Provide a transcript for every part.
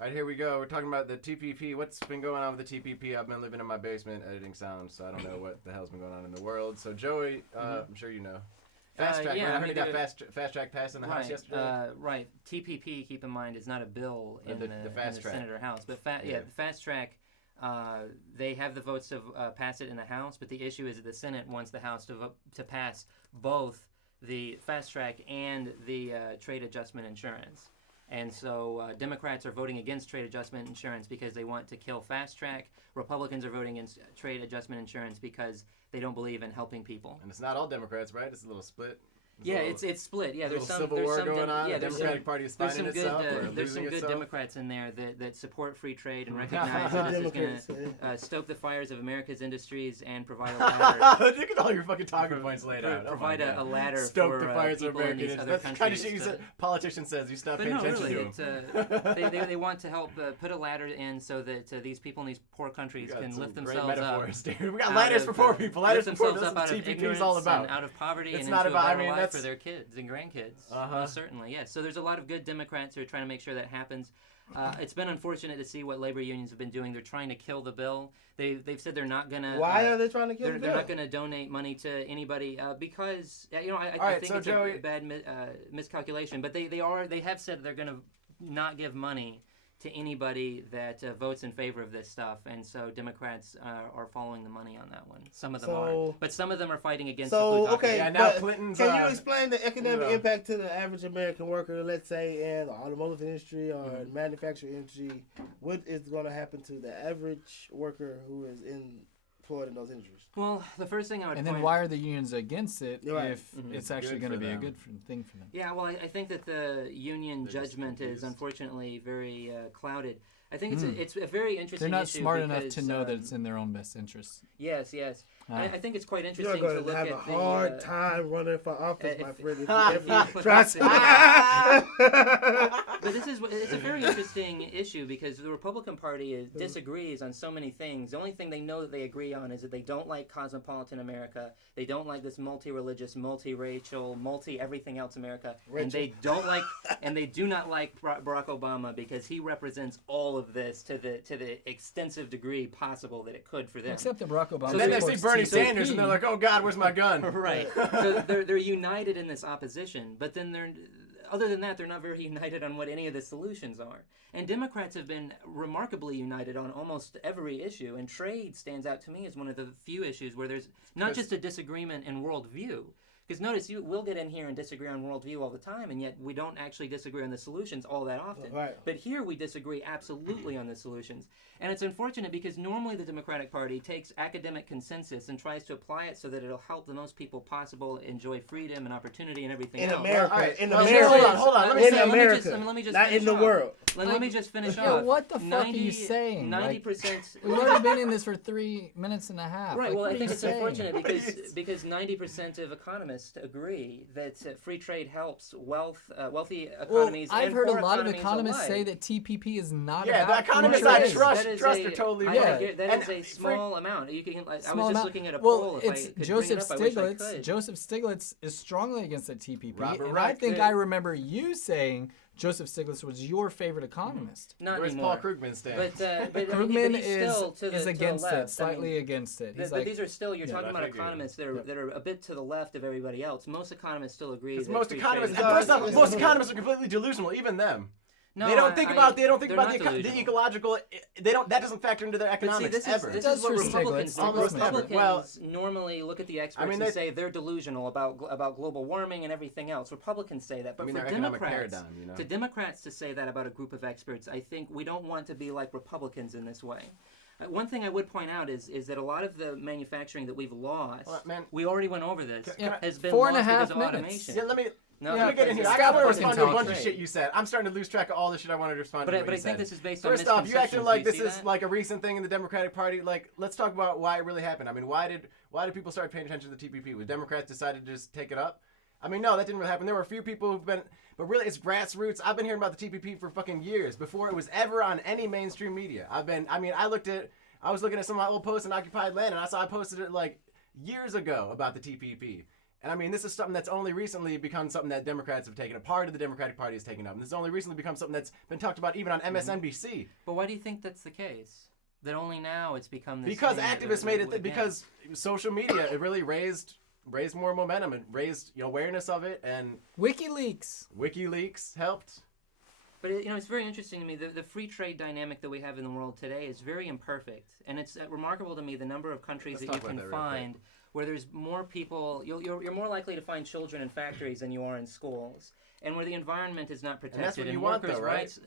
All right, here we go. We're talking about the TPP. What's been going on with the TPP? I've been living in my basement editing sounds, so I don't know what the hell's been going on in the world. So, Joey, I'm sure you know. Fast track, yeah, right? I heard it got fast track passed in the House yesterday. Right. TPP, keep in mind, is not a bill in the fast track. Senate or House. But the fast track, they have the votes to pass it in the House, but the issue is that the Senate wants the House to pass both the fast track and the trade adjustment insurance. And so Democrats are voting against trade adjustment insurance because they want to kill fast track. Republicans are voting against trade adjustment insurance because they don't believe in helping people. And it's not all Democrats, right? It's a little split. It's split. Yeah, there's some civil war going on. Yeah, the Democratic Party is finding itself. There's some good Democrats in there that support free trade and recognize that this is going to stoke the fires of America's industries and provide a ladder. Look at all your fucking talking points laid out. Provide a ladder stoke for the fires of people in these other That's countries. Kind of shit you said. Politician says you stop paying attention to them. They want to help put a ladder in so that these people in these poor countries can lift themselves up. Dude. We got ladders for poor people. Ladders for poor people. That's what TPP is all about. And out of poverty it's and not into about, a better life for their kids and grandkids. Most certainly, yes. So there's a lot of good Democrats who are trying to make sure that happens. It's been unfortunate to see what labor unions have been doing. They're trying to kill the bill. They've said they're not going to... Why are they trying to kill the bill? They're not going to donate money to anybody because, I think it's Joey, a bad miscalculation. But they have said they're going to not give money to anybody that votes in favor of this stuff, and so Democrats are following the money on that one. Some of them are, but some of them are fighting against the plutocracy. Yeah, now Clinton's... Can you explain the economic impact to the average American worker, let's say in the automotive industry or manufacturing industry? What is going to happen to the average worker who is employed in those industries? Well, the first thing I would And then why are the unions against it if it's actually going to be a good thing for them? Yeah, well, I think that the union judgment is unfortunately very clouded. I think it's a very interesting issue. They're not smart enough to know that it's in their own best interest. Yes. I think it's quite interesting You're to look at at a hard time running for office, my friend. But it's a very interesting issue because the Republican Party disagrees on so many things. The only thing they know that they agree on is that they don't like cosmopolitan America. They don't like this multi-religious, multi-racial, multi-everything else America. And they do not like Barack Obama because he represents all of this to the extensive degree possible that it could for them. Except that Barack Obama. So then they see Bernie Sanders and they're like, "Oh God, where's my gun?" Right. So they're united in this opposition, but then other than that, they're not very united on what any of the solutions are. And Democrats have been remarkably united on almost every issue, and trade stands out to me as one of the few issues where there's not just a disagreement in worldview. Because notice, we'll get in here and disagree on worldview all the time, and yet we don't actually disagree on the solutions all that often. Right. But here we disagree absolutely on the solutions. And it's unfortunate because normally the Democratic Party takes academic consensus and tries to apply it so that it'll help the most people possible enjoy freedom and opportunity and everything else. In America. Hold on. Let me just not finish in the off. world. Let me just finish Yeah, off. what the fuck are you saying? 90%. We've already been in this for 3 minutes and a half. Right. Well, I think it's saying? unfortunate because 90% of economists agree that free trade helps wealthy economies. I've and heard a poor lot of economies economists alike. say that TPP is not Yeah, about the economists free I trade. trust are totally right. That is a small amount. You can. I was just looking at a well, poll. It's if I could Joseph bring it up, I wish I Stiglitz. could. Joseph Stiglitz is strongly against the TPP, Robert and Reich. I think I remember you saying Joseph Stiglitz was your favorite economist. Not Where's anymore. Paul Krugman stand? But Krugman he's still is against to the it, left. slightly against it. He's But like, these are still, you're talking about I figured. economists that are a bit to the left of everybody else. Most economists still agree that Most free economists, trade- first off, most economists are completely delusional. Even them. No, they don't think about the delusional. ecological. They don't. That doesn't factor into their But see, economics this ever. is Does what for Republicans Stiglitz, do. almost ever. Republicans Well, normally look at the experts mean, and say they're delusional about global warming and everything else. Republicans say that, but I mean, for their economic Democrats, paradigm, you know? to Democrats to say that about a group of experts, I think we don't want to be like Republicans in this way. One thing I would point out is that a lot of the manufacturing that we've lost, Well, man, we already went over this, has been 4.5 lost because of minutes. automation. yeah, let me No, get in here. I Scott want to fucking respond to a talk bunch of trade. shit you said. I'm starting to lose track of all the shit I wanted to respond to. But I you think said. this is based on First off, you acting misconceptions. like Do you this see is that? like a recent thing in the Democratic Party. Like, let's talk about why it really happened. I mean, why did people start paying attention to the TPP? Was Democrats decided to just take it up? I mean, no, that didn't really happen. There were a few people who've been, but really, it's grassroots. I've been hearing about the TPP for fucking years before it was ever on any mainstream media. I was looking at some of my old posts on Occupied Land, and I posted it like years ago about the TPP. And I mean, this is something that's only recently become something that Democrats have taken up. Part of the Democratic Party has taken up. And this has only recently become something that's been talked about even on MSNBC. But why do you think that's the case? That only now it's become this because thing activists made it because social media, it really raised more momentum and raised awareness of it, and WikiLeaks helped. But it's very interesting to me. The free trade dynamic that we have in the world today is very imperfect, and it's remarkable to me the number of countries that you can find where there's more people. You're more likely to find children in factories than you are in schools, and where the environment is not protected. And that's what you want, though, right? Rights,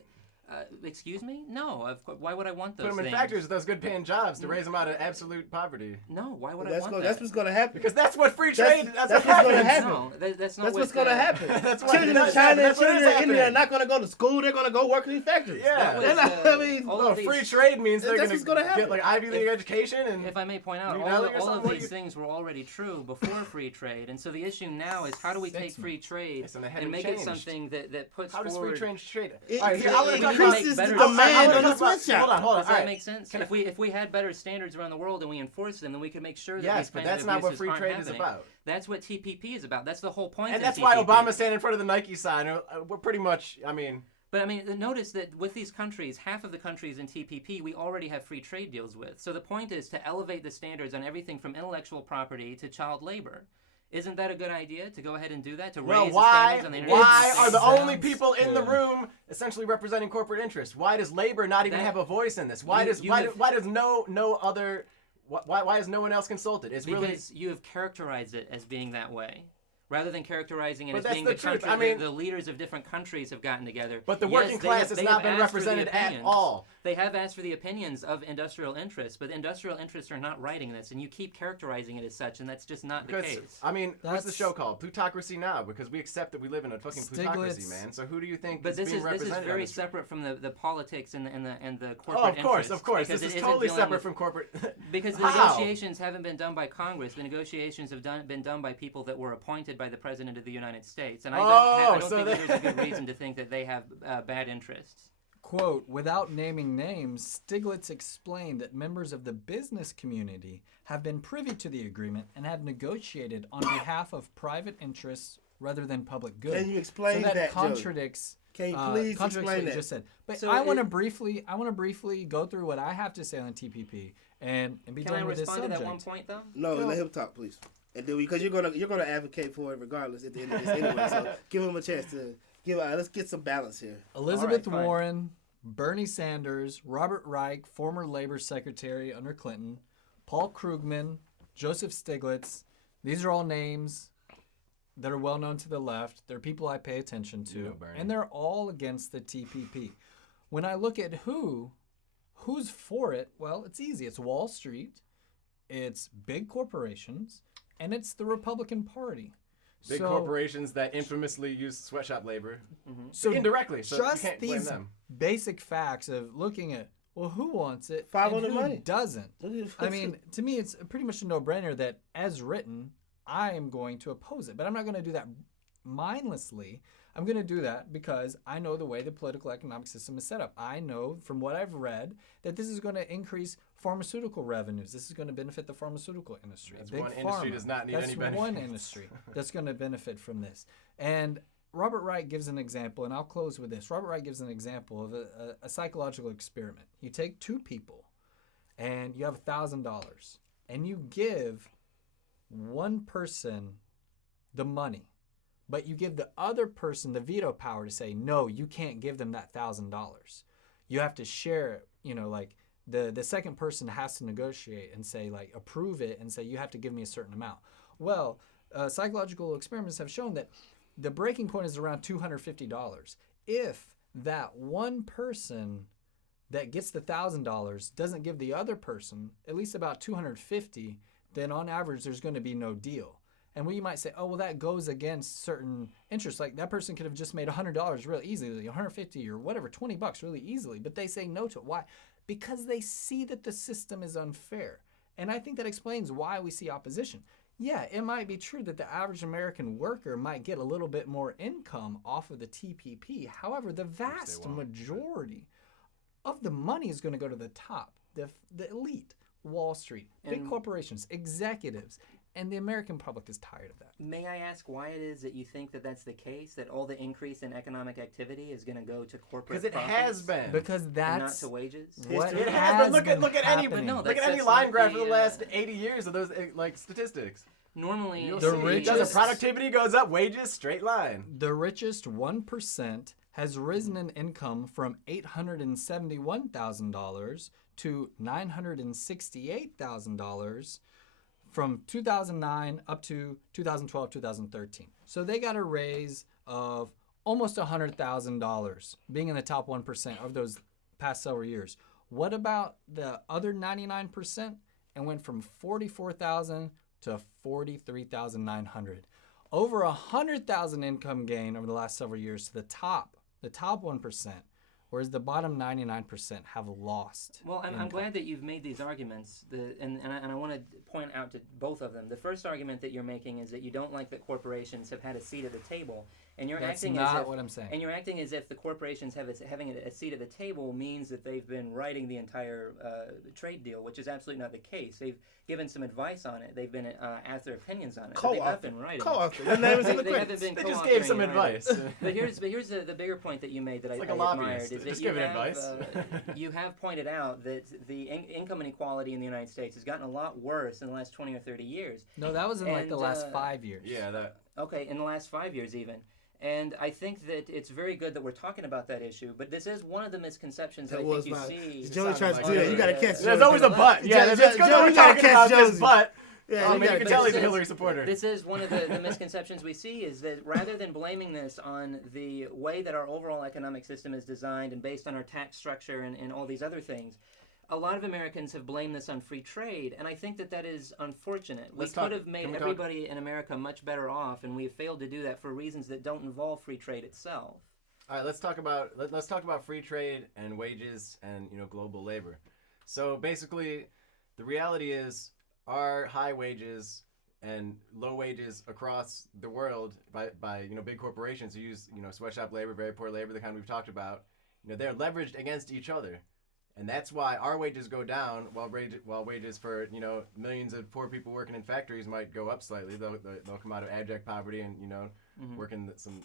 excuse me? No, of course. Why would I want those things? Put them in factories with those good-paying jobs to raise them out of absolute poverty. No, why would I want that? That's what's going to happen. Because that's what free trade. That's what's going to happen. No, that's not that's what's going to happen. That's children in China and children in India are not going to go to school. They're going to go work in these factories. Yeah. Free trade means they're going to get like Ivy League education. And if I may point out, all of these things were already true before free trade, and so the issue now is how do we take free trade and make it something that puts forward. How does free trade? It increases the demand on the sweatshop. Hold on. Does that make sense? If we had better standards around the world and we enforce them, then we could make sure that these kinds of abuses that's not what free trade happening. is about. That's what TPP is about. That's the whole point. And that's why Obama's standing in front of the Nike sign. We're pretty much, But notice that with these countries, half of the countries in TPP, we already have free trade deals with. So the point is to elevate the standards on everything from intellectual property to child labor. Isn't that a good idea to go ahead and do that? To raise the standards on the internet? Why are the only people in the room essentially representing corporate interests? Why does labor not even have a voice in this? Why does no other? Why is no one else consulted? It's because you have characterized it as being that way. Rather than characterizing it as being the country, the leaders of different countries have gotten together. But the working class has not been represented at all. They have asked for the opinions of industrial interests, but industrial interests are not writing this, and you keep characterizing it as such, and that's just not the case. What's the show called? Plutocracy now, because we accept that we live in a fucking plutocracy, man. So who do you think is being represented? This is very separate from the politics and the corporate interests. Of course. This is totally separate from corporate. Because the negotiations haven't been done by Congress. The negotiations have been done by people that were appointed by the President of the United States, and I don't think there's a good reason to think that they have bad interests. Quote, without naming names, Stiglitz explained that members of the business community have been privy to the agreement and have negotiated on behalf of private interests rather than public good. Can you explain that? That contradicts. Can you please explain what that? You just said. But so I want to briefly go through what I have to say on TPP and be done with this subject. Can I respond to that one point though? No, let him talk, please. And then because you're gonna advocate for it regardless at the end of this anyway. So give him a chance to let's get some balance here. Elizabeth Warren, Bernie Sanders, Robert Reich, former Labor Secretary under Clinton, Paul Krugman, Joseph Stiglitz. These are all names that are well known to the left. They're people I pay attention to, and they're all against the TPP. When I look at who's for it, well, it's easy. It's Wall Street, it's big corporations, and it's the Republican Party. Big corporations that infamously use sweatshop labor. Mm-hmm. So indirectly, so just you can't these blame them. Basic facts of looking at, well, who wants it and who money. Doesn't. I mean, to me, it's pretty much a no-brainer that, as written, I am going to oppose it. But I'm not going to do that mindlessly. I'm going to do that because I know the way the political economic system is set up. I know from what I've read that this is going to increase pharmaceutical revenues. This is going to benefit the pharmaceutical industry. That's Big one industry pharma. does not need any benefits. That's one industry that's going to benefit from this. And Robert Reich gives an example, and I'll close with this. Robert Reich gives an example of a psychological experiment. You take two people, and you have $1,000, and you give one person the money, but you give the other person the veto power to say, no, you can't give them that $1,000. You have to share it, like the second person has to negotiate and say, like, approve it and say, you have to give me a certain amount. Well, psychological experiments have shown that the breaking point is around $250. If that one person that gets the $1,000 doesn't give the other person at least about $250, then on average there's going to be no deal. And you might say, oh, well, that goes against certain interests. Like that person could have just made $100 really easily, $150 or whatever, $20 really easily. But they say no to it. Why? Because they see that the system is unfair. And I think that explains why we see opposition. Yeah, it might be true that the average American worker might get a little bit more income off of the TPP. However, the vast majority of the money is going to go to the top, the elite, Wall Street, big corporations, executives. And the American public is tired of that. May I ask why it is that you think that that's the case? That all the increase in economic activity is going to go to corporate Because it profits has been. Because and not that's to wages? what It has has been been. Look at any happening. No, look at that's any not line graph the, for the last 80 years of those like statistics. Normally, You'll The see. It richest- doesn't. Productivity goes up, wages straight line. The richest 1% has risen in income from $871,000 to $968,000 from 2009 up to 2012, 2013. So they got a raise of almost $100,000 being in the top 1% of those past several years. What about the other 99% and went from 44,000 to 43,900? Over 100,000 income gain over the last several years to the top 1%, whereas the bottom 99% have lost. Well, I'm income. glad that you've made these arguments, and I want to point out to both of them. The first argument that you're making is that you don't like that corporations have had a seat at the table, and you're That's acting not as if, what I'm saying. And you're acting as if the corporations having a seat at the table means that they've been writing the entire trade deal, which is absolutely not the case. They've given some advice on it. They've been asked their opinions on it. But they've not been writing it. Co-author. The name is in the They haven't credits. been They just co-authoring gave some it either. advice. But here's the bigger point that you made that I like a admired lobbyist. is that Just you giving have, advice. you have pointed out that the income inequality in the United States has gotten a lot worse in the last 20 or 30 years. No, that was in like the And, last 5 years. Yeah, that. Okay, in the last 5 years even. And I think that it's very good that we're talking about that issue, but this is one of the misconceptions that I think you see. Joey tries to like do that. it. You gotta catch. There's Joey. always a but. Yeah, Joe- that's because Joe, we're you gotta talking catch about this Josie. but. Yeah, I you mean, you gotta can catch tell he's a This is- Hillary supporter. This is one of the misconceptions we see is that rather than blaming this on the way that our overall economic system is designed and based on our tax structure and all these other things, a lot of Americans have blamed this on free trade, and I think that that is unfortunate. Let's We talk- could have made can we talk- everybody in America much better off, and we have failed to do that for reasons that don't involve free trade itself. All right, let's talk about free trade and wages and global labor. So basically, the reality is our high wages and low wages across the world by big corporations who use sweatshop labor, very poor labor, the kind we've talked about. They're leveraged against each other, and that's why our wages go down while wages for millions of poor people working in factories might go up slightly. They'll come out of abject poverty and work in some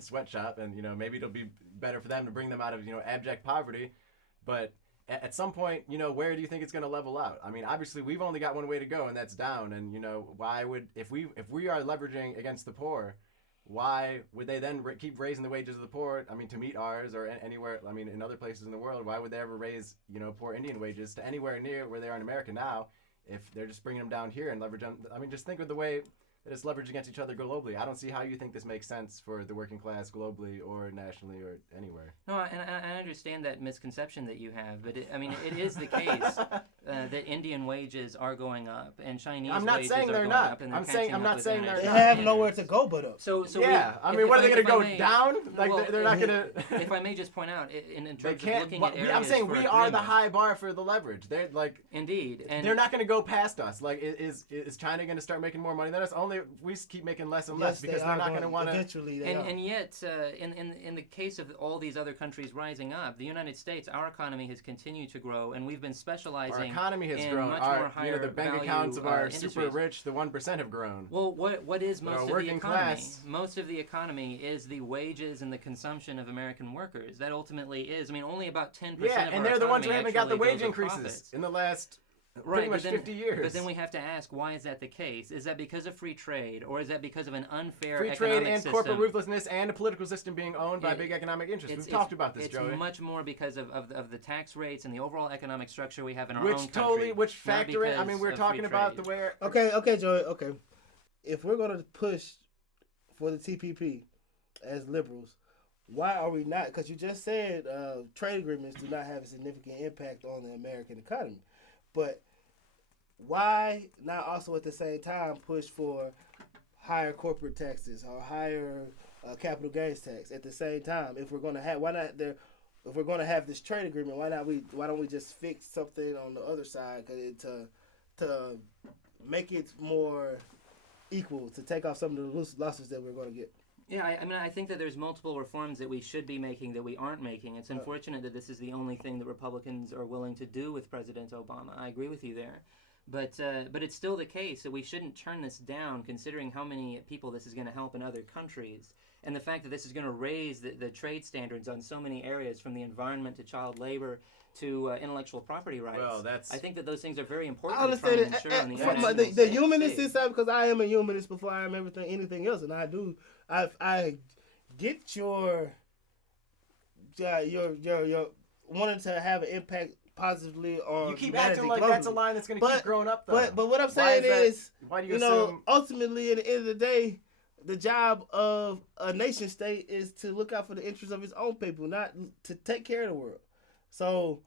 sweatshop, and maybe it'll be better for them to bring them out of abject poverty, but at some point where do you think it's going to level out? I mean, obviously we've only got one way to go, and that's down. And why would if we are leveraging against the poor, why would they then keep raising the wages of the poor? I mean, to meet ours or anywhere. I mean, in other places in the world, why would they ever raise poor Indian wages to anywhere near where they are in America now if they're just bringing them down here and leverage them? I mean, just think of the way that it's leveraged against each other globally. I don't see how you think this makes sense for the working class globally or nationally or anywhere. No, and I understand that misconception that you have, but it is the case that Indian wages are going up and Chinese I'm not wages saying are they're going not. up. And they're I'm saying- catching I'm up not with saying international They they're not. have standards. nowhere to go but up. So Yeah, I mean, what are they going to go down? Like well, they're not going to. If I may just point out, in They terms of can't. looking But at areas I'm saying for we are the agreement. high bar for the leverage. They're like. Indeed, and They're not going to go past us. Like, is China going to start making more money than us? Only we keep making less and less Yes, because they they're are not going to want to. Eventually, they are. And yet, in the case of all these other countries rising up, the United States, our economy has continued to grow, and we've been specializing. Our economy has in grown. much Our, more higher the bank value, accounts of our industries. super rich, the 1% have grown. Well, what is But most our of the working economy? class- Most of the economy is the wages and the consumption of American workers. That ultimately is. I mean, only about 10% Yeah, of and our they're the ones who economy haven't got the actually wage goes with increases profits. in the last Right, pretty much but then, 50 years. But then we have to ask, why is that the case? Is that because of free trade, or is that because of an unfair Free economic trade and system? corporate ruthlessness and a political system being owned by It- big economic interests. It's- We've talked about this, it's Joey. much more because of the tax rates and the overall economic structure we have in our Which own totally, country. which not factor in. I because mean, we're of talking free about trade. the way. Okay, Joey. Okay, if we're going to push for the TPP as liberals, why are we not? Because you just said trade agreements do not have a significant impact on the American economy, but why not also at the same time push for higher corporate taxes or higher capital gains tax at the same time? If we're going to have, why not there? If we're going to have this trade agreement, why don't we just fix something on the other side to make it more equal, to take off some of the losses that we're going to get? Yeah, I mean, I think that there's multiple reforms that we should be making that we aren't making. It's unfortunate that this is the only thing that Republicans are willing to do with President Obama. I agree with you there. But it's still the case that we shouldn't turn this down, considering how many people this is going to help in other countries, and the fact that this is going to raise the trade standards on so many areas, from the environment to child labor to intellectual property rights. Well, I think that those things are very important. I understand to try and ensure on the from international the humanist stage. side, because I am a humanist before I am anything else, and I get your wanting to have an impact positively on You keep humanity acting like globally. that's a line that's going to keep growing up, though. But what I'm saying is, why do you know, assume? ultimately, at the end of the day, the job of a nation state is to look out for the interests of its own people, not to take care of the world. So,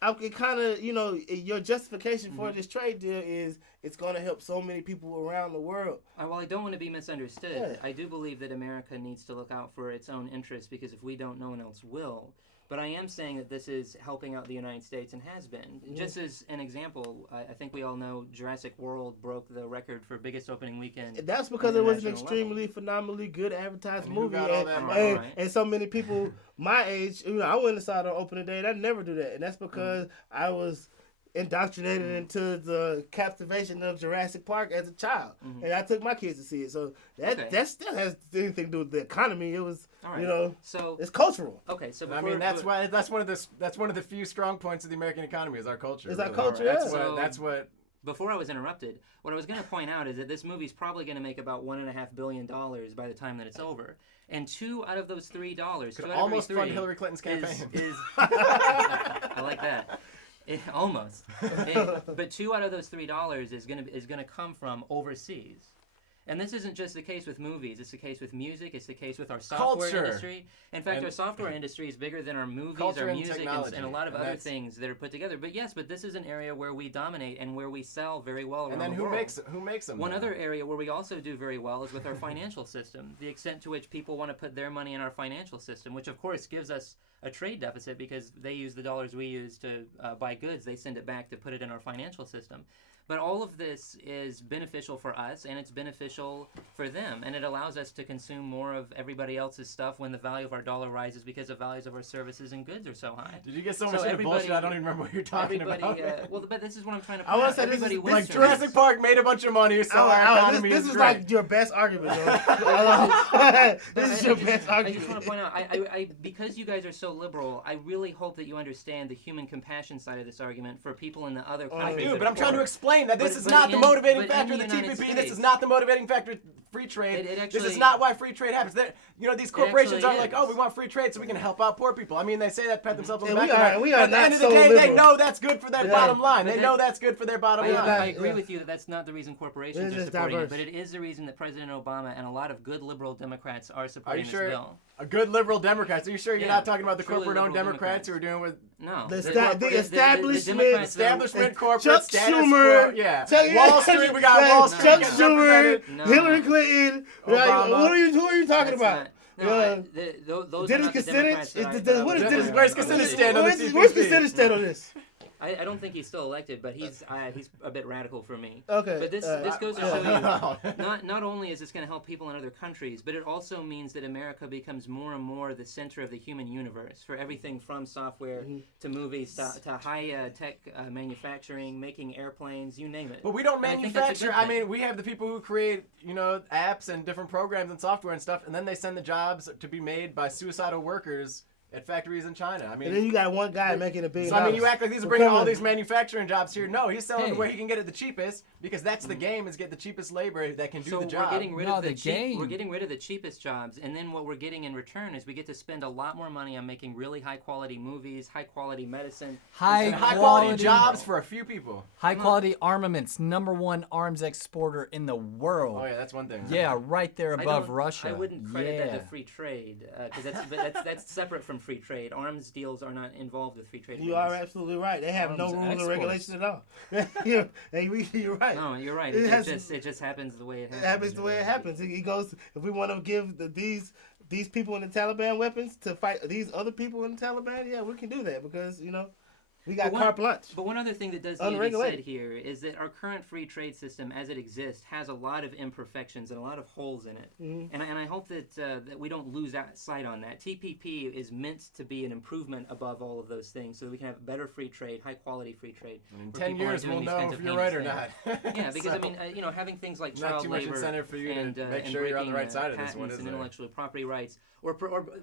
I can kind of, your justification for this trade deal is it's going to help so many people around the world. Well, I don't want to be misunderstood. Yeah. I do believe that America needs to look out for its own interests, because if we don't, no one else will. But I am saying that this is helping out the United States and has been. Mm-hmm. Just as an example, I think we all know Jurassic World broke the record for biggest opening weekend. That's because on it was an international extremely, phenomenally good advertised And who movie. got all that money? And so many people my age, I went and saw it on opening day, and I never do that. And that's because I was indoctrinated into the captivation of Jurassic Park as a child. And I took my kids to see it. So that still has anything to do with the economy. It was, so it's cultural. Okay, so I mean, that's one of the few strong points of the American economy is our culture. It's our really. culture, That's what. Before I was interrupted, what I was going to point out is that this movie's probably going to make about $1.5 billion by the time that it's over. And $2 out of those $3, Could almost fund Hillary Clinton's campaign. I like that. Almost. But $2 out of those $3 is going to come from overseas. And this isn't just the case with movies. It's the case with music. It's the case with our software industry. In fact, our software industry is bigger than our movies, our music, and a lot of other things that are put together. But yes, this is an area where we dominate and where we sell very well around the world. And then who makes them? One other area where we also do very well is with our financial system. The extent to which people want to put their money in our financial system, which of course gives us a trade deficit because they use the dollars we use to buy goods. They send it back to put it in our financial system. But all of this is beneficial for us, and it's beneficial for them, and it allows us to consume more of everybody else's stuff when the value of our dollar rises because the values of our services and goods are so high. Did you get so much into bullshit? I don't even remember what you're talking about. But this is what I'm trying to I point want out. to say Everybody this is wins like Jurassic Park made a bunch of money, so our economy this is is great. like your best argument. This is your best I argument. just want to point out, I because you guys are so liberal, I really hope that you understand the human compassion side of this argument for people in the other I countries. do, that but I'm are trying to poor. explain that this But- is but not the in- motivating but factor in of the the United TPP. States- This is not the motivating factor of free trade. It This is actually- not why free trade happens. These corporations actually are like, is. oh, we want free trade so we can help out poor people. I mean, they say that, pat themselves on the Yeah, back. we but are at the not end of the so day, they liberal. know that's good for their Yeah. bottom line. But They that- know that's good for their bottom line. I agree yeah. with you that that's not the reason corporations It's are just supporting diverse. it, but it is the reason that President Obama and a lot of good liberal Democrats are Are supporting you sure? this bill. A good liberal Democrats. Are you sure you're Yeah, not talking about the truly corporate-owned liberal Democrats who are doing with No. The corporate- establishment- Democrats that are- establishment, corporate, Chuck status Schumer, quo? Yeah. Chuck- Wall Street. We got yeah, Wall Street Chuck getting Schumer, represented. No. Hillary Clinton. Right? Obama. Who are you talking That's about? not- no, those are Dennis not the Kucinich? Democrats that What is I- Dennis? Where's Kucinich stand on the TPP? Where's Kucinich stand on this? I don't think he's still elected, but he's a bit radical for me. Okay. But this goes to Wow. show you, not only is this going to help people in other countries, but it also means that America becomes more and more the center of the human universe for everything from software to movies to high tech manufacturing, making airplanes, you name it. But we don't And I think that's a manufacture. good I thing. mean, we have the people who create, apps and different programs and software and stuff, and then they send the jobs to be made by suicidal workers at factories in China. I And then mean, you got one guy making $1 billion. so I mean, you act like these are bringing all these manufacturing jobs here. No, he's selling Hey. where he can get it the cheapest because that's the game is get the cheapest labor that can do So the job. we're getting rid No, of the the cheap, game. we're getting rid of the cheapest jobs, and then what we're getting in return is we get to spend a lot more money on making really high quality movies, high quality medicine, and high quality jobs for a few people. High quality armaments, #1 arms exporter in the world. Oh yeah, that's one thing. Yeah, right there I above don't- Russia. I wouldn't credit yeah. that to free trade because that's separate from free trade. Arms deals are not involved with free trade. You are absolutely right. They have no Arms rules exports. or regulations at all. You're right. No, you're right. It It, has- it just happens the way it It happens. happens the way it happens. He goes, if we want to give these people in the Taliban weapons to fight these other people in the Taliban, yeah, we can do that because, We got But carte blanche. But one other thing that does need to be said Unregulated. here is that our current free trade system, as it exists, has a lot of imperfections and a lot of holes in it. Mm-hmm. And I hope that we don't lose sight on that. TPP is meant to be an improvement above all of those things, so that we can have better free trade, high quality free trade. And in where 10 people aren't years, doing we'll these know kinds if of you're right or heinous not. things. Yeah, because So, I mean, having things like not child too much labor incentive for you and, to make and sure you're on the breaking, right side of this patents one, is and there? intellectual property rights, or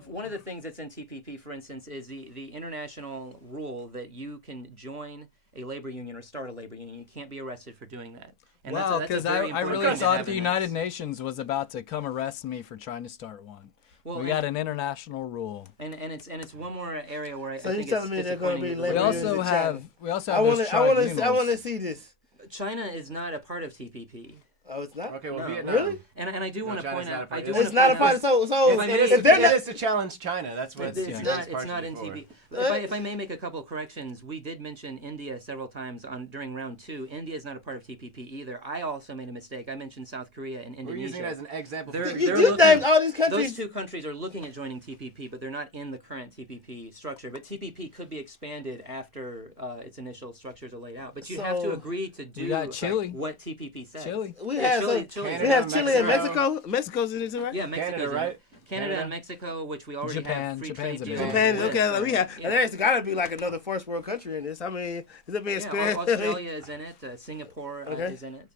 one of the things that's in TPP, for instance, is the international rule that you can join a labor union or start a labor union. You can't be arrested for doing that. And Wow, that's because a very I important really thing to thought have the in United this. Nations was about to come arrest me for trying to start one. Well, We got an international rule. and it's one more area where So I you think telling it's me they're going to be disappointing. We labor unions also in have China? we also I have want those to. I want tribunals. to see this. China is not a part of TPP. Oh, it's not. Okay, well, No. Vietnam. Really? And I do No, want to China's point not a out. part I of do it. want It's to not a point part out. of so. If I may- If they're It not, is to challenge China. That's what It's TPP not. is It's partially not in for. TPP. If I may make a couple of corrections, we did mention India several times during round 2. India is not a part of TPP either. I also made a mistake. I mentioned South Korea and We're Indonesia. using it as an example. They're- you they're named looking- all these Those countries. two countries are looking at joining TPP, but they're not in the current TPP structure. But TPP could be expanded after its initial structures are laid out. But you have to So- agree to do got Chile. what TPP says. Chile. We Yeah, have Chile- some, Chile's we in have it. Chile and Mexico. Mexico. Mexico's in it too, right? Yeah, Mexico's Canada, in it. right? Canada Canada. and Mexico, which we already Japan. have free Japan's a trade big deals. one. Japan. with, Okay, we have. yeah. And there's got to be like another first world country in this. I mean, is it being Yeah, spared? Australia is in it. Singapore Okay. is in it.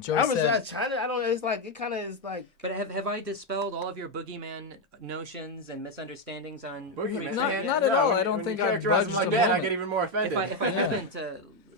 Joey I was said, China. I don't. It's like it kind of is like. But have I dispelled all of your boogeyman notions and misunderstandings on Boogeyman. free Not- trade? not at all. I don't when think you I've characterize them budged like a that, I moment. get even more offended. If I Yeah. haven't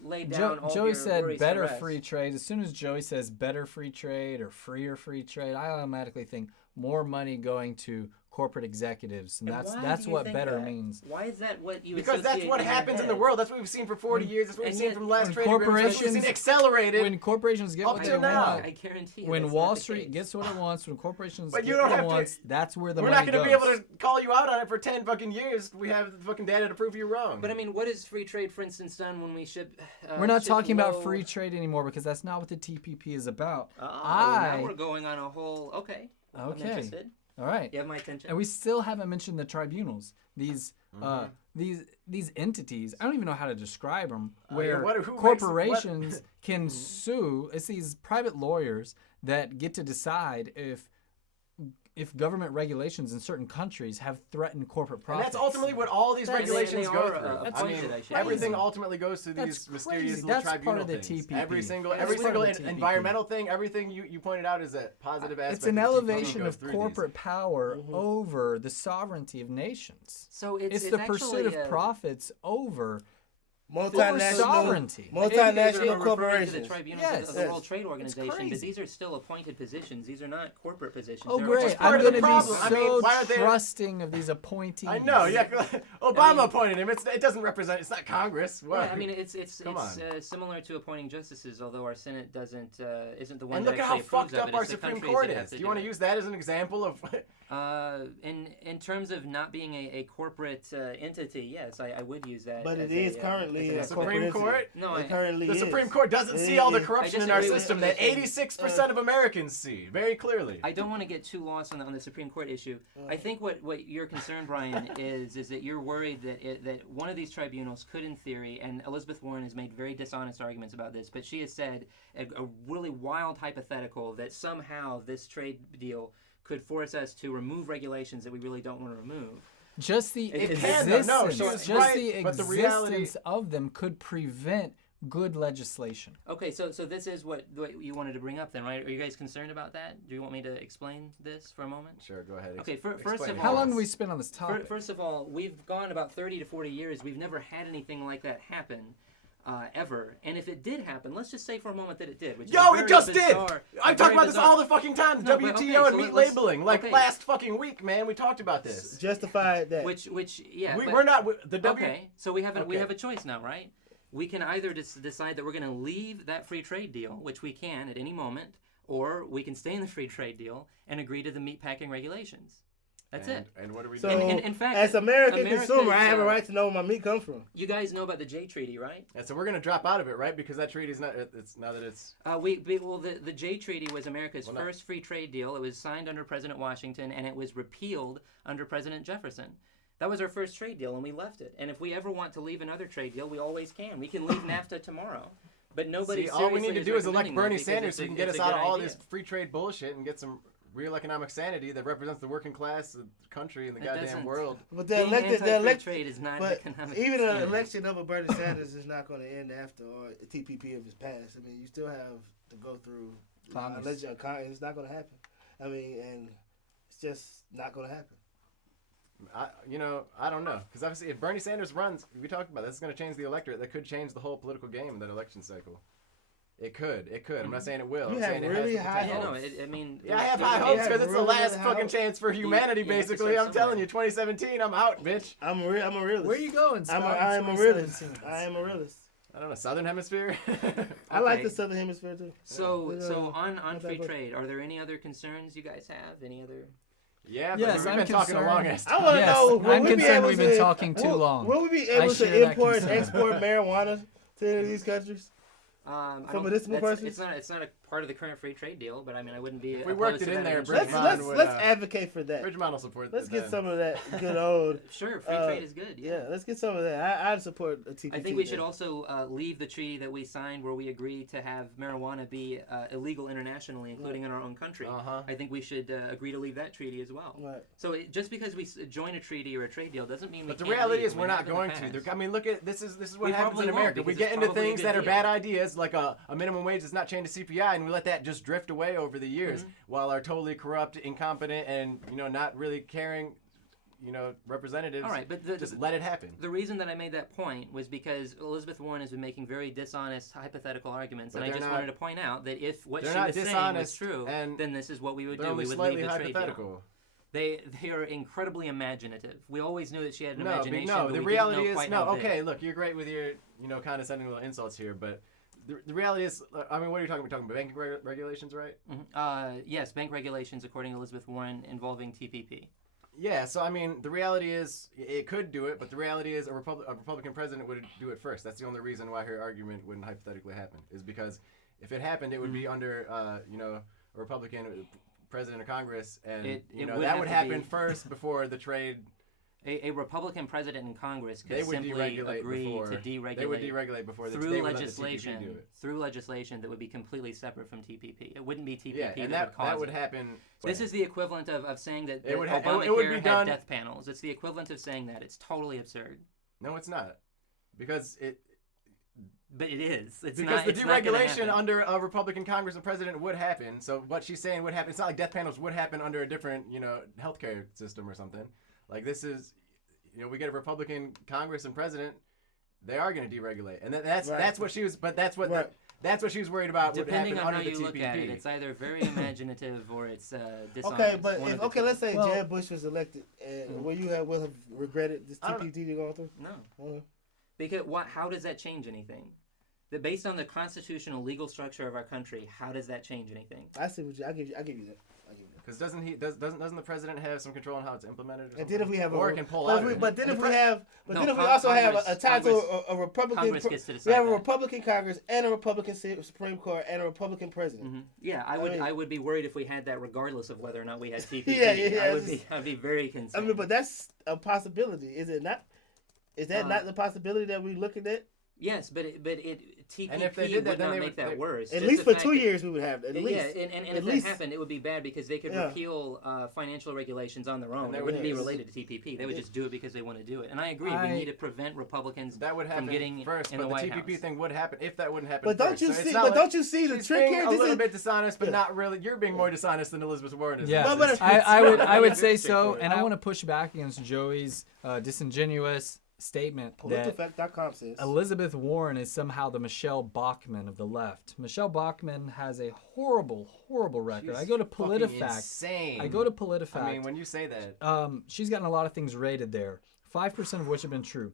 laid down all Joey your said worries better to rest. free trade. As soon as Joey says better free trade or freer free trade, I automatically think more money going to corporate executives, and And that's why that's do you what think better that? means. Why is that what you Because that's associate what in your happens in the head? world. That's what we've seen for 40 years. That's what we've And seen yet- from the last when trade agreement. That's what we've seen corporations- accelerated. When corporations get Up what to they now. want, I guarantee you when that's Wall not the Street case. gets what it wants, when corporations But get you don't what it have to- wants, that's where the We're money not going to goes. be able to call you out on it for 10 fucking years. We have the fucking data to prove you wrong. But I mean, what is free trade, for instance, done when we ship? We're not ship talking about low- free trade anymore because that's not what the TPP is about. Oh, I- now we're going on a whole. Okay. I'm Okay. interested. All right. You have my attention. And we still haven't mentioned the tribunals. These these entities. I don't even know how to describe them. Where who makes- corporations can sue. It's these private lawyers that get to decide if government regulations in certain countries have threatened corporate and profits. that's ultimately what all these That's- regulations they go are, through. That's I mean, appointed, I should everything say. ultimately goes through That's these mysterious crazy. little That's part tribunal of the things. TPP. Every single That's part of the TPP. environmental thing, everything you pointed out is a positive aspect. It's an of the TPP elevation goes of through corporate power over the sovereignty of nations. So it's It's the pursuit actually, of profits over Multinational, sovereignty. Maybe you guys are multinational referring to the corporations. tribunals Yes. of the World Trade Organization, crazy. but these are still appointed positions. These are not corporate positions. Oh, They're great. just part I'm of the going to be problem. I mean, so why aren't they- trusting of these appointees. I know, yeah. Obama mean- appointed him. It doesn't represent. It's not Congress. Well, What? I mean, it's Come similar to appointing justices, although our Senate isn't the one and that look at actually how approves fucked of up it. our It's the Supreme countries Court that have is. to Do you want to it. use that as an example of? In terms of not being a corporate entity, yes, I would use that. But as it is currently as The a an Supreme corporate Court. No, It currently The is. Supreme Court doesn't It see all the is. corruption I in our disagree with system some of that the things. 86% of Americans see very clearly. I don't want to get too lost on the Supreme Court issue. I think what you're concerned, Brian, is that you're worried that one of these tribunals could, in theory, and Elizabeth Warren has made very dishonest arguments about this, but she has said a really wild hypothetical that somehow this trade deal could force us to remove regulations that we really don't want to remove. Just the It can, though. existence, No, she was just right, the but the existence reality- of them could prevent good legislation. Okay, so this is what you wanted to bring up then, right? Are you guys concerned about that? Do you want me to explain this for a moment? Sure, go ahead. Okay, first Explain of it. How all- long do we spend on this topic? First of all, we've gone about 30 to 40 years. We've never had anything like that happen. Ever. And if it did happen, let's just say for a moment that it did. Which is Yo, very it just did! bizarre, I very talk about this bizarre. all the fucking time. The No, but WTO okay, and so meat let's- labeling. Like okay. last fucking week, man, we talked about this. Justify that. Which yeah. but- We're not the W. Okay, so we have Okay. a choice now, right? We can either decide that we're going to leave that free trade deal, which we can at any moment, or we can stay in the free trade deal and agree to the meat packing regulations. That's it. And what are we So, doing? in fact, as American America's, consumer, I have a right to know where my meat comes from. You guys know about the Jay Treaty, right? Yeah, so we're gonna drop out of it, right? Because that treaty's not. It's now that it's. The Jay Treaty was America's Well, no. first free trade deal. It was signed under President Washington, and it was repealed under President Jefferson. That was our first trade deal, and we left it. And if we ever want to leave another trade deal, we always can. We can leave NAFTA tomorrow. But nobody. See, all we need to do is elect recommending Bernie that because Sanders so he can get us it's a out good of all idea. this free trade bullshit and get some real economic sanity that represents the working class of the country and the It goddamn doesn't. world. But Being anti-free trade is not but economic. even an sanity. election of a Bernie Sanders is not going to end after or the TPP if it's passed. I mean, you still have to go through Congress. It's not going to happen. I mean, and it's just not going to happen. I don't know. Because obviously if Bernie Sanders runs, we talked about this is going to change the electorate. That could change the whole political game in that election cycle. It could. I'm not saying it will. You I'm have saying really it has the high potential. Yeah, no, I mean. Yeah, I have there's- high there's- hopes because it's the really, last really high fucking hopes. chance for humanity, you have to basically. start I'm telling somewhere. you, 2017, I'm out, bitch. I'm a realist. Where you going, Scott? I am a realist. I am a realist. I don't know, Southern Hemisphere? I like Okay. the Southern Hemisphere too. So on not that free good. trade, are there any other concerns you guys have? Any other? Yeah, but Yes, we've I'm been talking the concerned. longest. I want to Yes, know. Will I'm we be concerned able we've to, been talking too long. Will we be I able share to that import and concern. export marijuana to any of these countries? I For don't- medicinal that's- purposes? It's not a part of the current free trade deal, but I mean I wouldn't be. If we opposed worked to it in that there, eventually. Bridgemont would, Let's advocate for that. Bridgemont will support Let's get that. some of that good old. Sure, free Uh, trade is good. Yeah, let's get some of that. I'd support a TPP. I think we then. should also leave the treaty that we signed where we agreed to have marijuana be illegal internationally, including in our own country. Uh-huh. I think we should agree to leave that treaty as well. Right. So just because we join a treaty or a trade deal doesn't mean we But the can't reality leave. is We we're not have in the going past. to. I mean, look at this is what We happens probably in won't, America. We because get it's into probably a things good that are deal. bad ideas, like a minimum wage that's not chained to CPI, and we let that just drift away over the years, Mm-hmm. while our totally corrupt, incompetent, and not really caring, representatives. All right, but just let it happen. The reason that I made that point was because Elizabeth Warren has been making very dishonest hypothetical arguments, But and I they're just not- wanted to point out that if what they're she not was saying was dishonest, true, and then this is what we would They're do. only We would slightly leave the trade deal. hypothetical. They are incredibly imaginative. We always knew that she had an No, imagination. no. but The we reality didn't know is quite no. how big. Okay, look, you're great with your condescending little insults here, but the reality is, I mean, what are you talking about? We're talking about banking regulations, right? Yes, bank regulations, according to Elizabeth Warren, involving TPP. Yeah, so I mean, the reality is it could do it, but the reality is a Republican president would do it first. That's the only reason why her argument wouldn't hypothetically happen, is because if it happened, it would be under, a Republican president of Congress, and It would that have would to happen be- first before the trade. A Republican president in Congress could They would simply deregulate agree before. to deregulate. They would deregulate before through they would legislation. let the TPP do it. Through legislation that would be completely separate from TPP. It wouldn't be TPP Yeah, and that would cause that would it. happen. This is the equivalent of saying that, It would ha- Obamacare it would be had done- death panels. It's the equivalent of saying that. It's totally absurd. No, it's not, because it. But it is. It's Because not, the it's not gonna deregulation happen. under a Republican Congress and president would happen. So what she's saying would happen. It's not like death panels would happen under a different, healthcare system or something. Like this is, we get a Republican Congress and president, they are going to deregulate, and that's Right. that's what she was. But that's what Right. that's what she was worried about. Depending would on happen how under you the look TPP. at it, it's either very imaginative or it's dishonest. Okay, but One of the okay, two. let's say Well- Jeb Bush was elected, and will you will have regretted this I don't- TPP going through? No. Uh-huh. Because how does that change anything? That based on the constitutional legal structure of our country, how does that change anything? I see what you. I give you that. I give you that. Because doesn't the president have some control on how it's implemented? Or And something? then if we have or a, can pull but out. if we, of it. but then if And we the have, but No, then if we Con- also have Congress- a title, Congress- a Republican, Congress gets to we decide have a that. Republican Congress and a Republican Supreme Court and a Republican president. Mhm. Yeah, I mean- I would be worried if we had that, regardless of whether or not we had TPP. Yeah, I'd be very concerned. I mean, but that's a possibility, is it not? Is that not the possibility that we're looking at? yes, but TPP And if they did that, would then not they make would- that worse. At Just least the for fact 2 that- years, we would have at least. Yeah, and at if least. that happened, it would be bad because they could Yeah. repeal financial regulations on their own. And It they wouldn't be would- related to TPP. They would just do it because they want to do it. And I agree. I- We need to prevent Republicans That would happen from getting first, in but the the White TPP House. thing would happen if that wouldn't happen. But don't first. you So it's see? not But like- don't you see the she's trick being here? a This little is bit dishonest, but Yeah. not really. You're being more dishonest than Elizabeth Warren is. Yeah, But it's- I would say It's so, straightforward. and I want to push back against Joey's disingenuous statement that PolitiFact.com says. Elizabeth Warren is somehow the Michelle Bachmann of the left. Michelle Bachmann has a horrible, horrible record. I go to fucking PolitiFact. insane. I go to PolitiFact. I mean, when you say that, She's gotten a lot of things rated there. 5% of which have been true.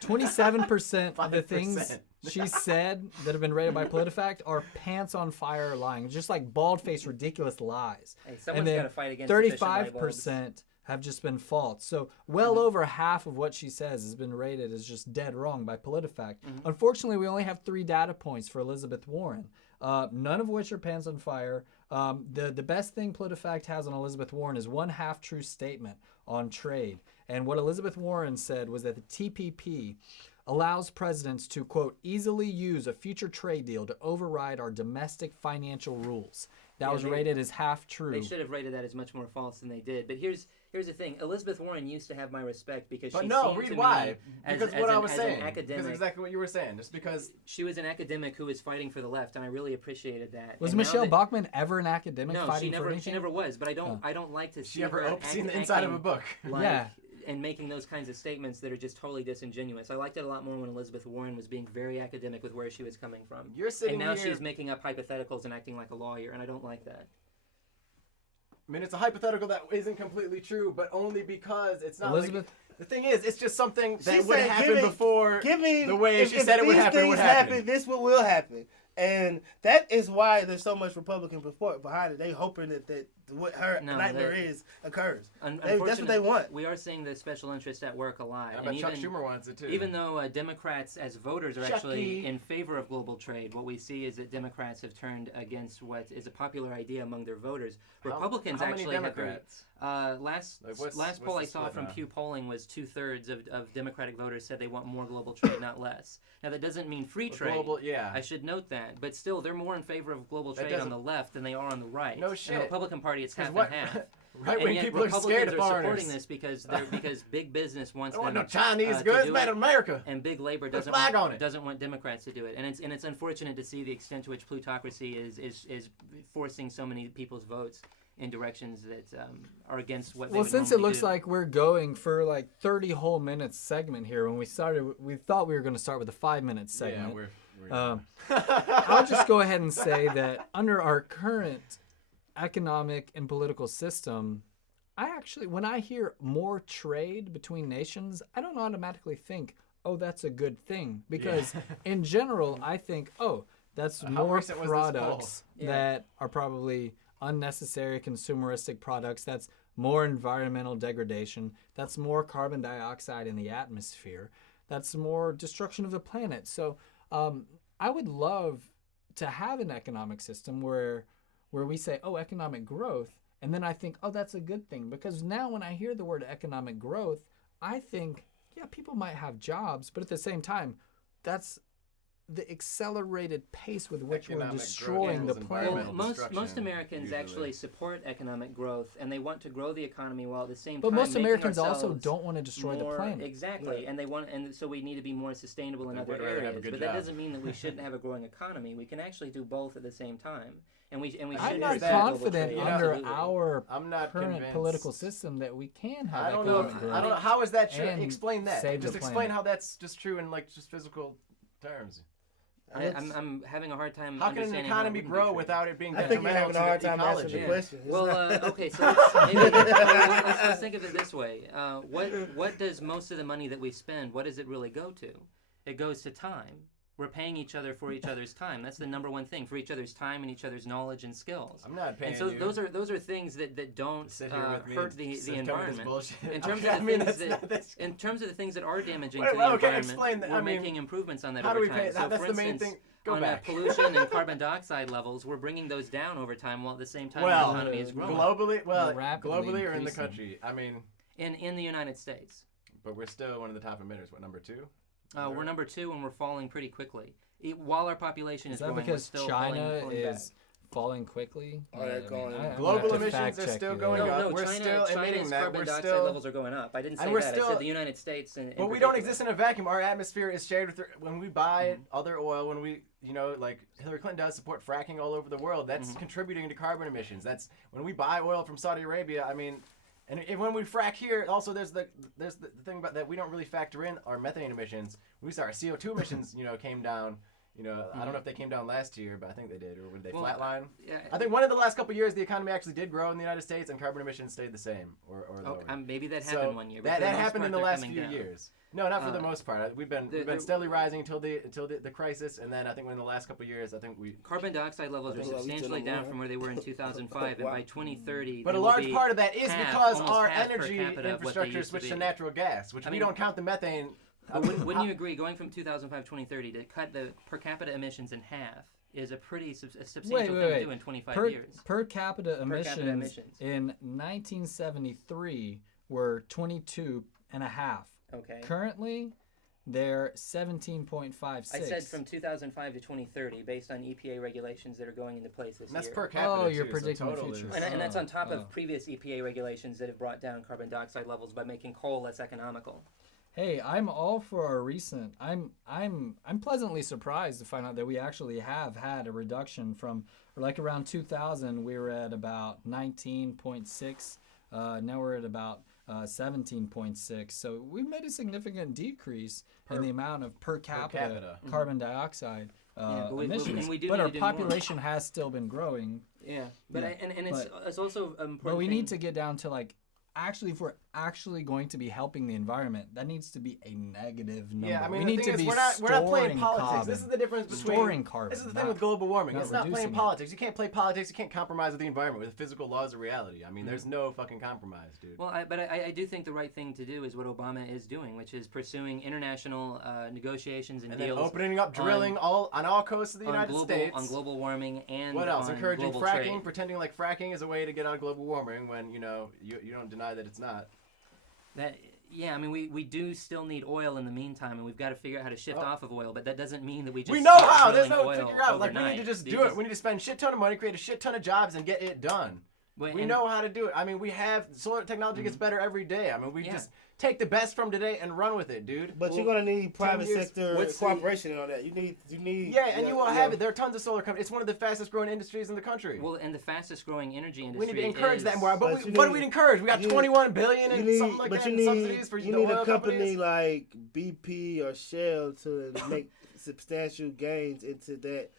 27% of the things 5%. she said that have been rated by PolitiFact are pants on fire lying, just like bald-faced, ridiculous lies. Hey, And someone's then got to fight against efficient light bulbs. 35% have just been false. So well over half of what she says has been rated as just dead wrong by PolitiFact. Unfortunately, we only have 3 data points for Elizabeth Warren, none of which are pants on fire. The best thing PolitiFact has on Elizabeth Warren is one half-true statement on trade. And what Elizabeth Warren said was that the TPP allows presidents to, quote, easily use a future trade deal to override our domestic financial rules. That was rated as half true. They should have rated that as much more false than they did. But here's the thing. Elizabeth Warren used to have my respect because she seemed to me as an academic. Because exactly what you were saying. Just because she was an academic who was fighting for the left, and I really appreciated that. Was Michelle Bachmann ever an academic fighting for anything? No, she never was. But I don't like to see she ever her seen the inside of a book. And making those kinds of statements that are just totally disingenuous. I liked it a lot more when Elizabeth Warren was being very academic with where she was coming from. You're sitting and now here... she's making up hypotheticals and acting like a lawyer, and I don't like that. I mean, it's a hypothetical that isn't completely true, but only because it's not Elizabeth... The thing is, it's just something that would happen before the way she said it would happen would happen. This will happen. And that is why there's so much Republican support behind it. They hoping that what her nightmare occurs. That's what they want. We are seeing the special interest at work alive. I bet Chuck Schumer wants it too. Even though Democrats as voters are actually in favor of global trade, what we see is that Democrats have turned against what is a popular idea among their voters. Republicans how many actually Democrats? Last poll I saw from Pew Polling was 2/3 of Democratic voters said they want more global trade, not less. Now that doesn't mean free trade. I should note that, but still they're more in favor of global trade on the left than they are on the right. No shit. In the Republican Party, it's half and half. Right-wing people are scared of foreigners. Supporting this because big business wants them no Chinese goods made in America, and big labor doesn't want Democrats to do it. And it's unfortunate to see the extent to which plutocracy is forcing so many people's votes in directions that are against what they would since it looks do. like we're going for like 30 whole minutes segment here, when we started, we thought we were going to start with a 5-minute segment. Yeah, I'll just go ahead and say that under our current economic and political system, when I hear more trade between nations, I don't automatically think, oh, that's a good thing. Because in general, I think, oh, that's more products that are probably unnecessary consumeristic products. That's more environmental degradation. That's more carbon dioxide in the atmosphere. That's more destruction of the planet. So I would love to have an economic system where we say, oh, economic growth, and then I think, oh, that's a good thing. Because now when I hear the word economic growth, I think, yeah, people might have jobs, but at the same time, that's the accelerated pace with which we're destroying the planet. Well, most Americans actually support economic growth, and they want to grow the economy while at the same time. But most Americans also don't want to destroy the planet. Exactly, and so we need to be more sustainable in other areas. But that doesn't mean that we shouldn't have a growing economy. We can actually do both at the same time. And we I'm not confident under our current convinced. Political system that we can have I don't know. How is that true? Explain that. Just explain planet. how that's just true in like just physical terms. I'm having a have time. How can an economy grow without it being I think you're having a hard time ecology? answering the question. Well, okay, so let's think of it this way. What does most of the money that we spend, what does it really go to? It goes to time. We're paying each other for each other's time. That's the number one thing, for each other's time and each other's knowledge and skills. I'm not paying you. And so those are things that don't hurt the environment. In terms of the things that are damaging to the environment, we're making improvements on that over time. So that's for the main thing. On pollution and carbon dioxide levels, we're bringing those down over time, while at the same time the economy is growing. Globally or in the country? I mean, in the United States. But we're still one of the top emitters. What, number 2? We're number 2, and we're falling pretty quickly. While our population is growing, because we're still China pulling is falling quickly? Global emissions are still going up. No, we're still emitting that. Carbon dioxide levels are going up. I didn't say that. I said the United States. But we don't exist in a vacuum. Our atmosphere is shared with. When we buy other oil, when we, like Hillary Clinton does support fracking all over the world, that's contributing to carbon emissions. That's when we buy oil from Saudi Arabia. I mean, and when we frack here, also there's the thing about that we don't really factor in our methane emissions. We saw our CO2 emissions, came down. I don't know if they came down last year, but I think they did. Or would they flatline? Yeah. I think one of the last couple of years, the economy actually did grow in the United States, and carbon emissions stayed the same or lower. Maybe that happened one year. But that happened in the last few years. No, not for the most part. We've been steadily rising until the crisis, and then I think in the last couple of years, carbon dioxide levels are substantially down from where they were in 2005, and by 2030. But a large part of that is because our energy infrastructure switched to natural gas, which we don't count the methane. But wouldn't you agree, going from 2005 to 2030 to cut the per capita emissions in half is a pretty substantial thing to do in 25 years? Per capita emissions in 1973 were 22 Okay. Currently, they're 17.56. I said from 2005 to 2030, based on EPA regulations that are going into place this And that's year. per capita. Oh, you're too, predicting so the total future. is- And that's on top Oh. of previous EPA regulations that have brought down carbon dioxide levels by making coal less economical. Hey, I'm all for a recent. I'm pleasantly surprised to find out that we actually have had a reduction from like around 2000 we were at about 19.6. Now we're at about 17.6. So we've made a significant decrease in the amount of per capita carbon dioxide but emissions. and we do But need our to do more. population has still been growing. Yeah, but Yeah. it's also important. But we thing- need to get down to like. Actually, if we're actually going to be helping the environment, that needs to be a negative number. Yeah, I mean, we the need thing to is, be we're not playing storing politics. carbon. This is the difference between storing carbon. This is the thing not- with global warming. not It's not playing reducing it. politics. You can't play politics. You can't compromise with the environment with the physical laws of reality. I mean, there's no fucking compromise, dude. Well, I do think the right thing to do is what Obama is doing, which is pursuing international negotiations and And then deals opening up drilling on all coasts of the United States. on global warming and What else? on Encouraging global fracking, trade. pretending like fracking is a way to get out of global warming when you don't deny that it's not. I mean, we do still need oil in the meantime, and we've got to figure out how to shift off of oil. But that doesn't mean that we just We know stop how. There's drilling no oil figure out. Like we overnight. need to just You do it. We need to spend a shit ton of money, create a shit ton of jobs, and get it done. We know how to do it. I mean, we have solar technology gets better every day. I mean, we just take the best from today and run with it, dude. But you're gonna need private years- sector what's cooperation and all that. You need. Yeah, and you will have it. There are tons of solar companies. It's one of the fastest growing industries in the country. Well, and the fastest growing energy industry. We need to encourage is, that more. But But you what do need- we encourage? We got you- 21 billion and You need, something like but that you in need, subsidies for you the need oil a company companies. like BP or Shell to make substantial gains into that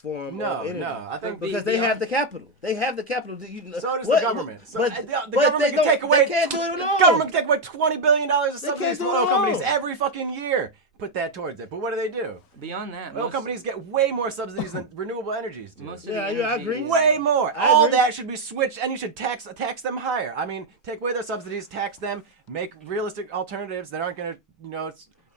form of energy. No, I think Because they have the capital. They have the capital. So does the government. So but the but government they can don't- take away. They can't do it alone. Government can take away $20 billion of They subsidies can't from do it oil companies alone. every fucking year. Put that towards it. But what do? Beyond that, Oil companies get way more subsidies than renewable energies do. most of Yeah, the yeah, I energy agree. is- Way more. I All agree. that should be switched, and you should tax them higher. I mean, take away their subsidies, tax them, make realistic alternatives that aren't gonna,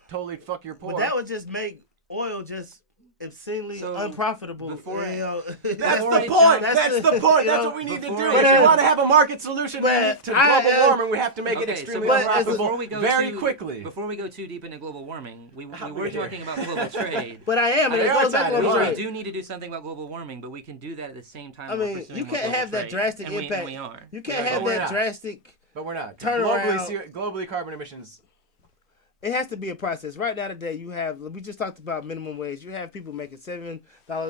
totally fuck your poor. But that would just make oil just obscenely So, unprofitable. before you know. That's Before the I point. jump- That's the point. you That's know, what we need to do. before If I- we want to have a market solution But to I global am- warming, we have to make it Okay, so extremely but- unprofitable before we go very too, quickly. Before we go too deep into global warming, we How were we here? talking about global trade. But I am, and I it goes back prioritize on it. the We trade. do need to do something about global warming, but we can do that at the same time. I we're mean, pursuing you more can't global have that trade. drastic And impact. We are. You can't Yeah, have but we're that not. drastic. But we're not. Turn around. Globally, carbon emissions. It has to be a process. Right now today, you have. We just talked about minimum wage. You have people making $7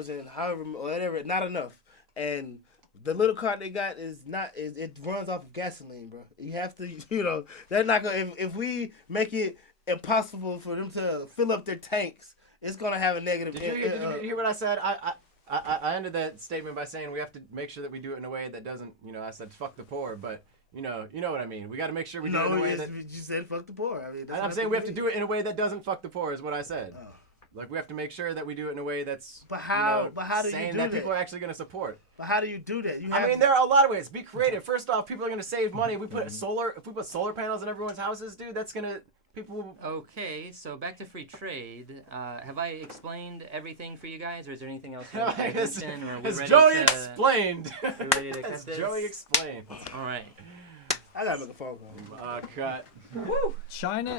and however or whatever, not enough. And the little car they got is not. It runs off of gasoline, bro. You have to. They're not gonna. If we make it impossible for them to fill up their tanks, it's gonna have a negative. Did you hear what I said? I ended that statement by saying we have to make sure that we do it in a way that doesn't. I said fuck the poor, but. You know what I mean. We got to make sure we do it in a way that. You said fuck the poor. I mean, that's I'm what saying we have to mean. do it in a way that doesn't fuck the poor. Is what I said. Oh. Like we have to make sure that we do it in a way that's. But how? But how do you saying do that that? people are actually going to support. But how do you do that? I mean, there are a lot of ways. Be creative. First off, people are going to save money. If we put solar panels in everyone's houses, dude, that's gonna people. Okay, so back to free trade. Have I explained everything for you guys, or is there anything else you want to mention? Or are we As ready Joey to, explained. we ready to cut As this? Joey explained. All right. I gotta make a phone call. Cut. Woo! China